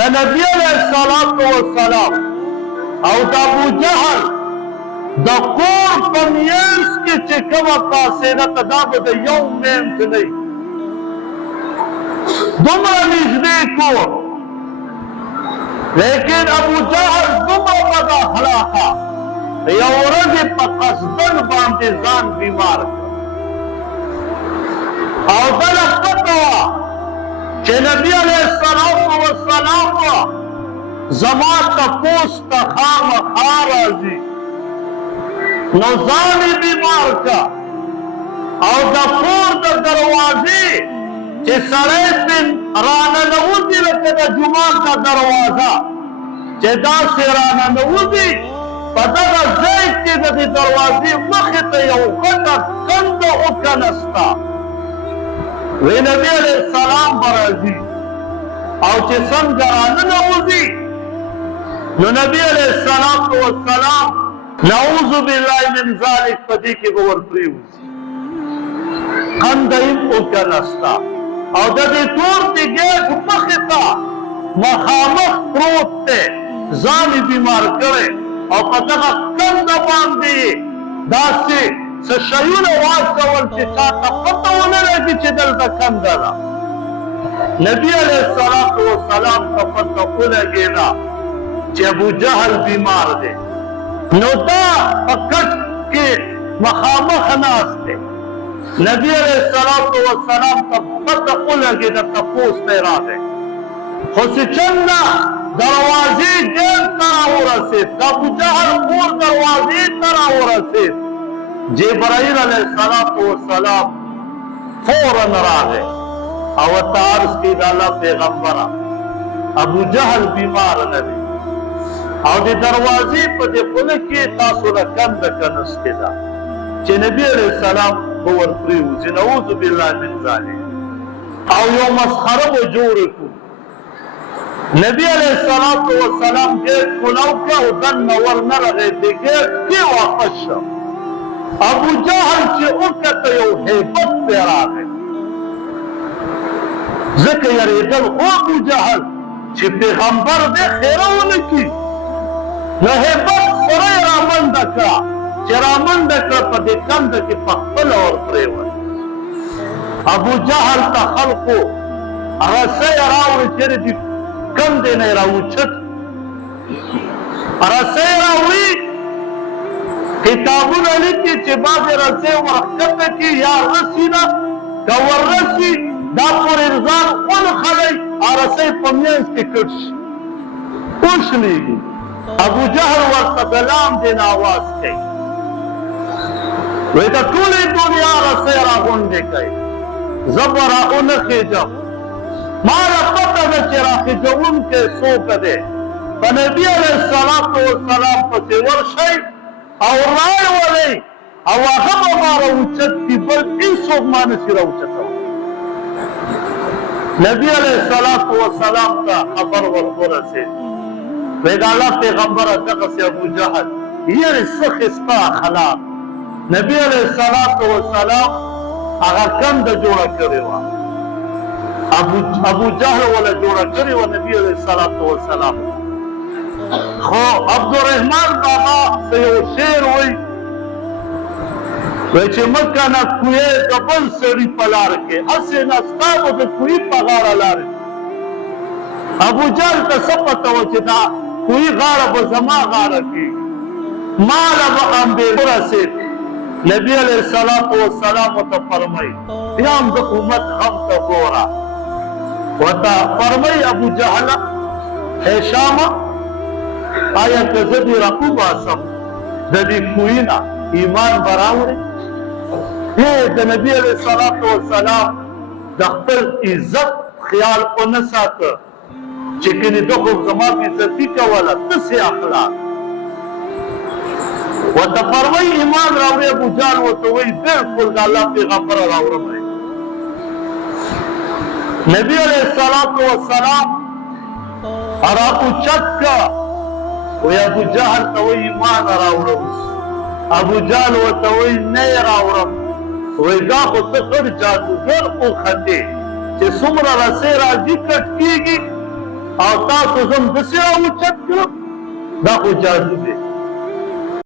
د نبی علیہ الصلوۃ والسلام او د ابو جهل د کور په میانس کې چې کومه فاصله ده دا به د یو منټ نه وي دومره نږدې کور لیکن ابو جهل دومره بد اخلاقه یو ورځ په قصدن باندې ځان بیمار کړ او بله پته وه چې نبی علیه السلام زما تپوس ته خامخا راځي نو ځان یې بیمار کا او د کور د دروازې چې سړی پرې راننوځي لکه د جومات د دروازه چې داسې راننوځي په دغه ځای کې د دې دروازې مخې ته یو غټه کنده وکنسته وی نبی علیہ السلام برازی او چې څنګه راننوځي نو نبی علیہ السلام نعوذ بالله من ذلک پدې کې به ورپرېوځي کنده یې وکنسته او د دې تور د ګیټ مخې ته مخامخ پروت دی ځان یې بیمار کړی او په دغه کنده باندې داسې څه شیونه واچول چې چاته پته ونه لګي چې دلته کنده ده نبي علیه السلام ته پته ولګېده چې ابو جهل بیمار دی نو دا په کټ کې مخامخ ناست دی نبي علیه السلام ته پته ولګېده تپوس ته یې راغی خو چې څنګه دروازې ډېر ته راورسېد د ابو جهل کور دروازې ته راورسېد جبرائیل علیہ السلام فوراً راغے او ورته عرض کړي د الله پیغمبره ابو جهل بیمار نه دی او د دروازې په دې خوله کې تاسو له کنده کنستې ده چې نبي علیہ السلام به ورپرېوځي نعوذ بالله من ذلک او یو مسخره به جوړه کړو نبی علیہ السلام ګیټ کولاو کړه او دننه ورنه رغی د ګیټ کې واپس شه ابو جهل چې وکته یو هیبت پې راغی ځکه یریدل خو ابو جهل چې پیغمبر دی خیره ونه کړي نو هیبت سره یې رامنډه کړه چې رامنډه کړه په دې کنده کې په خپله ورپرېوت ابو جهل ته خلقو رسۍ راوړې چېرې دې کندې نه یې راوچت رسۍ راوړي کتابونه لیکي چې بعضې رسۍ ورښکته کړي یا رسي ده که وررسي دا پورې ځان ونښلئ رسۍ په منځ کې کټ شي وشلېږي ابو جهل ورته د لاندې نه اواز کوي وایي د ټولې دنیا رسۍ راغونډې کوي زه به راونه خېږم ما له پته ده چې راخېږونکی څوک دی په نبي علیه السلام پسې ورشئ او رای ولئ او هغه به ما راوچت کړي بل هېڅوک ما نشي راوچتولی نبي علیه السلام ته خبر ورورسېد وایي د الله پیغمبره دغسې ابو جهل یعنې څه ښایسته اخلاق نبي علیه السلام هغه کنده جوړه کړې وه ابو جهل ولا جوړه کړې وه نبي علیه السلام خو عبدالرحمن بابا څه یو شعر وایي چې مکه نه کویې د بل سړي په لار کې هسې نه ستا به د کوهي په غاړه لارې ابو جهل ته څه پته وه چې دا کوهي غاړه به زما غاړه کېږي ما له به امبېل ورسېد نبي علیه السلام ورته فرمایي بیا هم د امت غم ته ګوره ورته فرمایي ابو جهله هشامه آیا که زه دې راوباسم د دې کوهي نه ایمان به راوړې د نبي علیه السلام د خپل عزت خیال ونه ساته چې کنې ده خو زما بېعزتي کوله داسې اخلاق ورته فرمایي ایمان راوړې ابو جهل ورته وایي بلکل د الله پیغمبره راوړم نبي علیه السلام راوچت کړه وی ابو جهل ته وایي ایمان راوړم ابو جهل ورته وایي نه یې راوړم وی دا خو ته ښه جادوګر وختې چې څومره رسۍ راځي کټ کېږي او تاسو زم دسې راوچت کړم، دا خو جاذبې